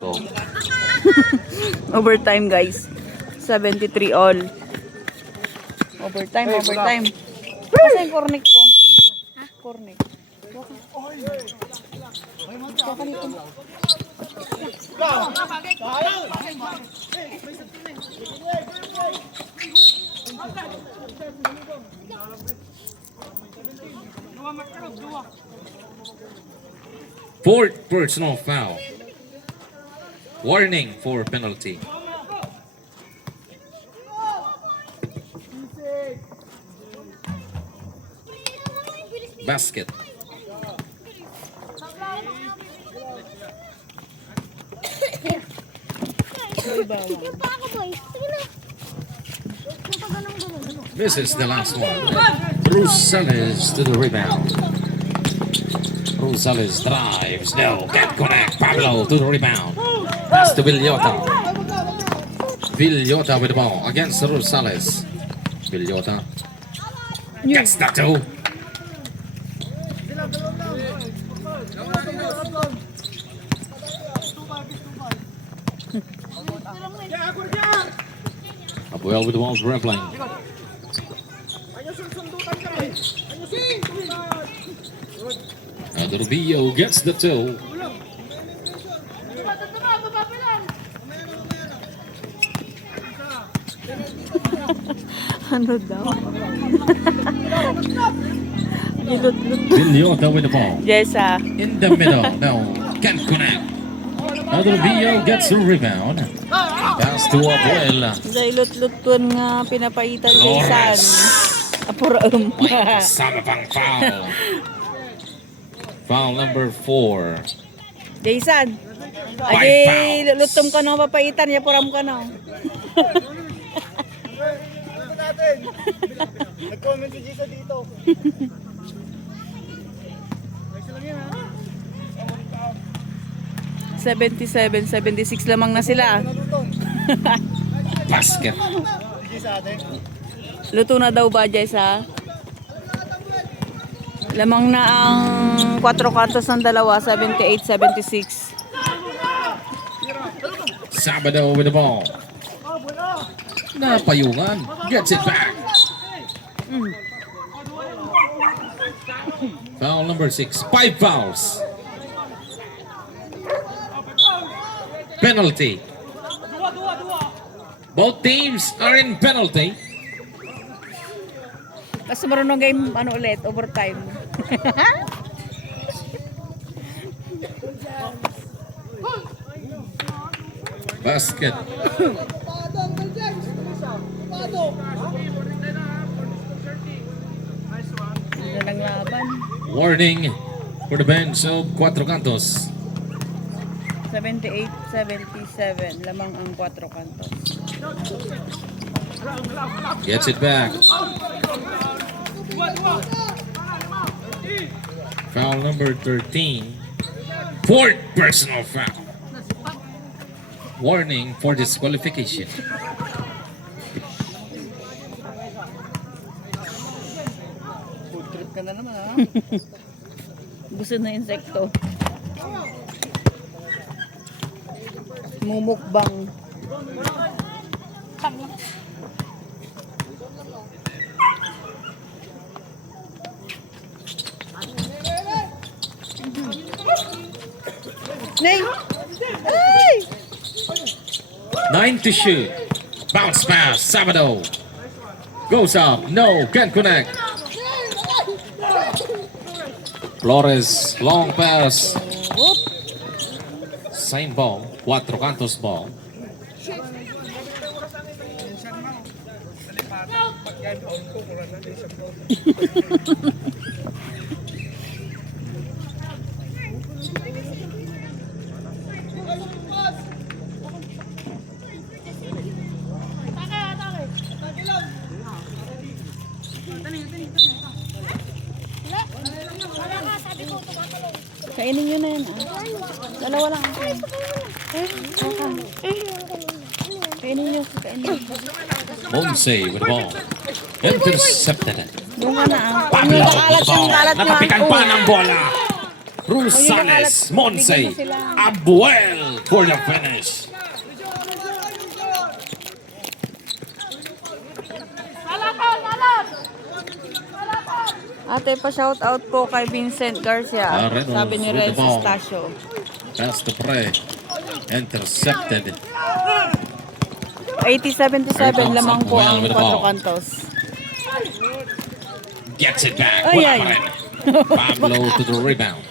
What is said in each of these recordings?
So, Overtime, guys. 73 all. Overtime. Kasi yung cornic ko. Ha? Cornic. fourth personal foul. Warning for penalty. Basket. This is the last one. Rosales to the rebound. Rosales drives. No, can't connect. Pablo to the rebound. Pass to Villota. Villota with the ball against Rosales. Villota gets that too. Abuel with the ball dribbling. And Rubio gets the two. Ano daw? Gilot-lut. Villota with the ball. Jessa. In the middle. No, can't connect. And Rubio gets the rebound. Pass to Abuel. Gilot-lut nga pinapaitan kay San. Flores. Apuraum. May kasama pang foul. Foul number 4. Jason. Five Adi, fouls. lutom ka na mapaitan. Yapuram ka na. Nag-comment si Gisa dito. Next lang yan, ha? 77, 76 lamang na sila. Basket. Gisa ate. Luto na daw ba, Jessa? Lamang na ang 4 kantos ng dalawa, 78, 76. Sabado with the ball. Napayungan. Gets it back. Foul number 6. 5 fouls. Penalty. Both teams are in penalty. Basta marunong game, ano ulit, overtime. Basket. Ganda ng laban. Warning for the bench of Cuatro Cantos. 78, 77. Lamang ang 4 kantos. Gets it back. Foul number 13. Fourth personal foul. Warning for disqualification. Food trip ka na naman, ha? Gusto na insekto. Mumukbang. Nay! Ay! 9 to shoot. Bounce pass. Sabado. Goes up. No. Can't connect. Flores. Long pass. Same ball. Cuatro Cantos ball. Kainin nyo na yan, ah. Dalawa lang. Kainin nyo. Monse with the ball. Intercepted. Bunga na, ah. Pablo with Kalat the ball. yung kalat nyo, ah. Natapitan pa ng bola. Rosales, Monse, Bigyan na sila. Abuel for the finish. Ate, pa-shout out po kay Vincent Garcia. Reynolds Sabi ni with the Renz ball. Estacio. Pass to Pre. Intercepted. 80-77 lamang po ang With the 4 ball. kantos. Gets it back. Ay, Wala ay. pa rin. Pablo to the rebound.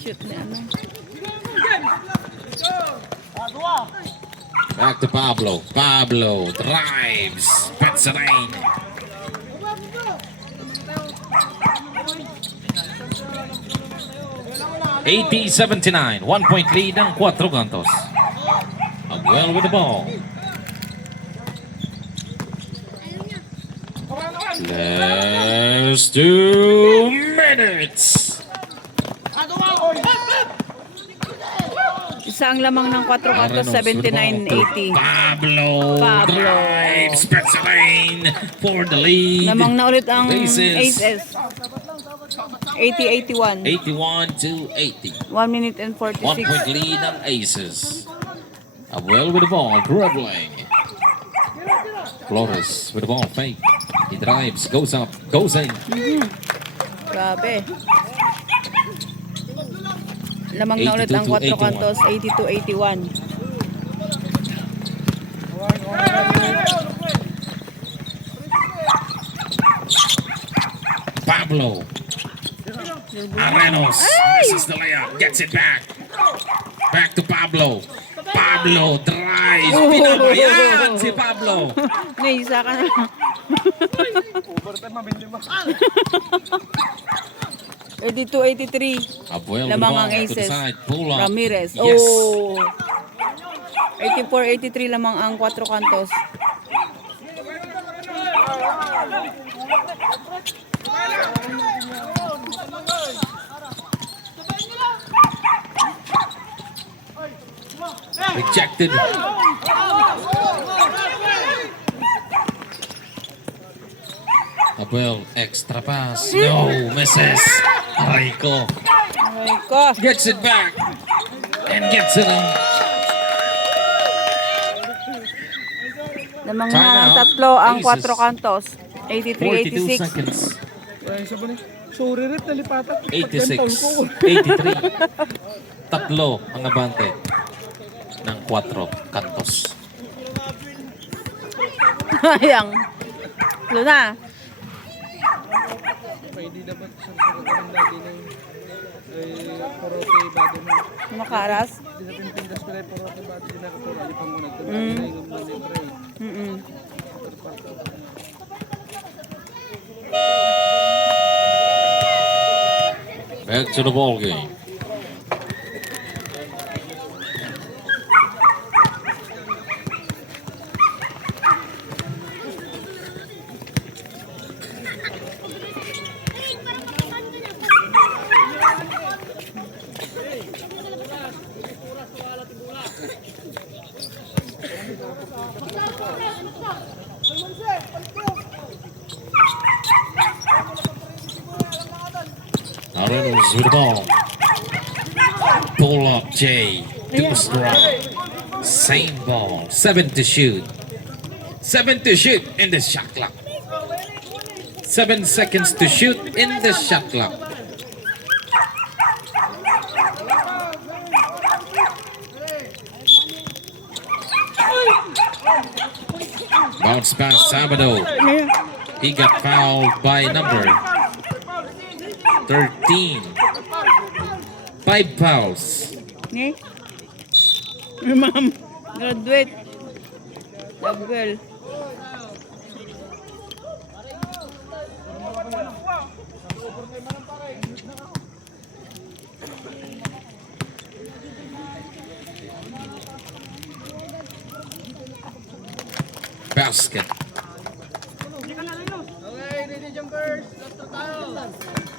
Shoot ni ano. Back to Pablo. Pablo drives. Puts it in. $80-79. 1 point lead ang 4 kantos. Abuel with the ball. Less 2 minutes. Isang lamang ng 4 kantos, Reynolds with the ball. 79-80. Pablo Pablo. drives. Puts it in for the lead. Lamang na ulit ang Aces. Aces. 80-81. 81-80. 1 minute and 1 point 46. lead ang Aces. Abuel with the ball, dribbling. Flores with the ball, fake. He drives, goes up, goes in. Grabe. Lamang na ulit ang 4 kantos, 82-81. Pablo. Arenos misses the layup, gets it back. Back to Pablo. Pablo drives. Pinabayaan si Pablo. Naisa ka na. Overtime, mabindi mo. 82-83. Abuel with the Lamang ball ang to the Aces. side, pull up. Ramirez. Yes. Oh. 84-83 lamang ang 4 kantos. Rejected. Abuel, extra pass. No, misses. Aray ko. Aray ko. Gets it back. And gets it on. Lamang Time na out. tatlo ang Aces. 4 kantos. 42 83-86. seconds. Sorry, Rip, nalipatan. 86. 83. Tatlo ang abante ng 4 kantos. Ayang. Luna. Pwede dapat sa kagawin natin ng porote bago mo. Makaras. Hindi natin pindas pala yung porote bago din nakaturo. Di pa muna. Mm-mm. Back to the ball game. Reynolds with the ball. Pull up, Jay. Too strong. Same ball. 7 to shoot. 7 to shoot in the shot clock. 7 seconds to shoot in the shot clock. Bounce pass, Sabado. He got fouled by number 13. 5 fouls. Ni? Ma'am. Graduate. Double. Basket. Okay, ready jumpers. Last tayo.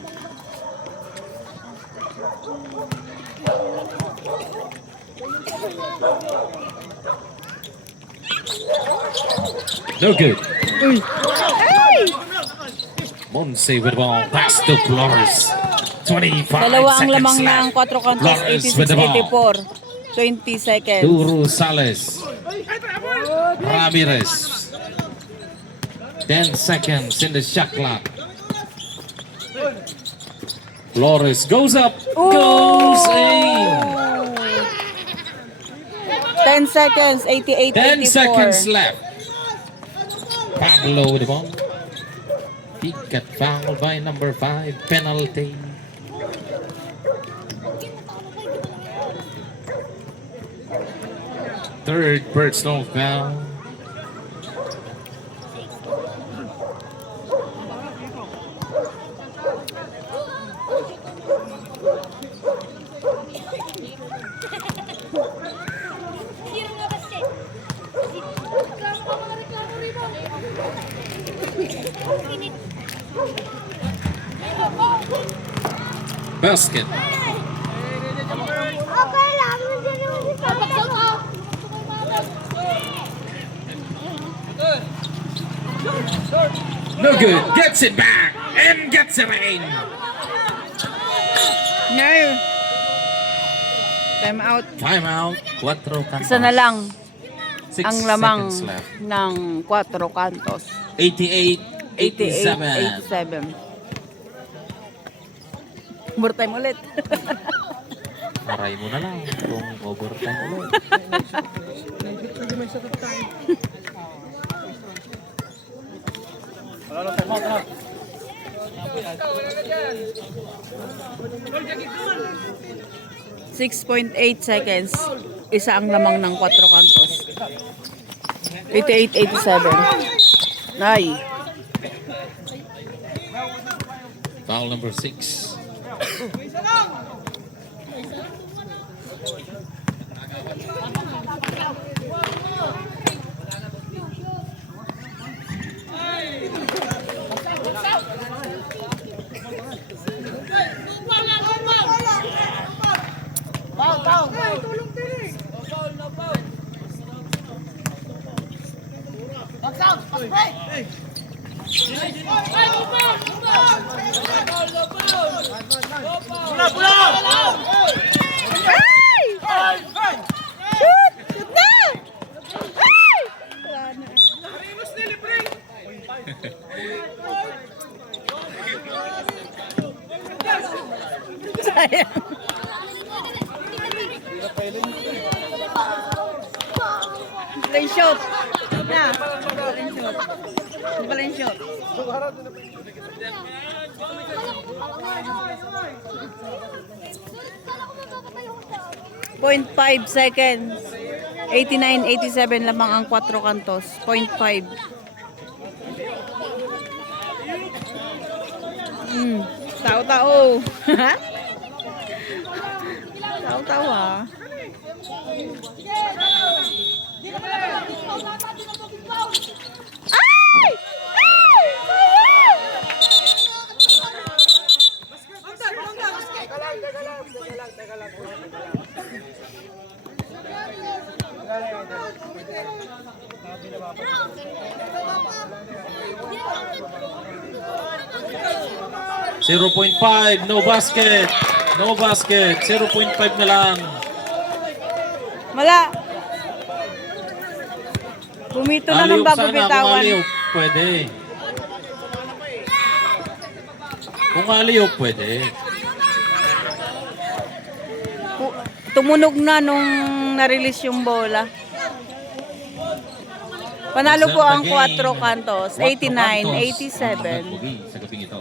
No good. Monse with the ball. Pass to Flores. 25 Dalawa ang seconds lamang ng left. 4 kantos, Lawrence with the ball. 86-84. 20 seconds. To Rosales. Ramirez. 10 seconds in the shot clock. Flores goes up. Goes in. 10 seconds, 88-84. 10 seconds left. Pablo with the ball. He got fouled by number 5. Penalty. Third personal foul. Basket. Okay lang. Papagsaw ka. No good. Gets it back and gets it in. No. Time out. Time out. 4 kantos. Isa na lang 6 ang lamang seconds left. ng 4 kantos. 88-87. 87. Overtime ulit. Aray mo na lang kung overtime ulit. Pwede may sakit tayo. 6.8 seconds. Isa ang lamang ng 4 kantos. 88-87. Ay. Foul number 6. Play shot. Na. Play shot. Play shot. 0.5 seconds. 89-87 lamang ang 4 kantos. 0.5. Tao-tao. Tao-tao ah. Ay! .5, no basket. No basket. 0.5 na lang. Mala. Pumito na ng Alley-oop bago sana. Kung bitawan. alley-oop, pwede. Kung alley-oop, pwede. Tumunog na nung na-release yung bola. Panalo po ang 4 kantos. 89-87. Sa gabing ito.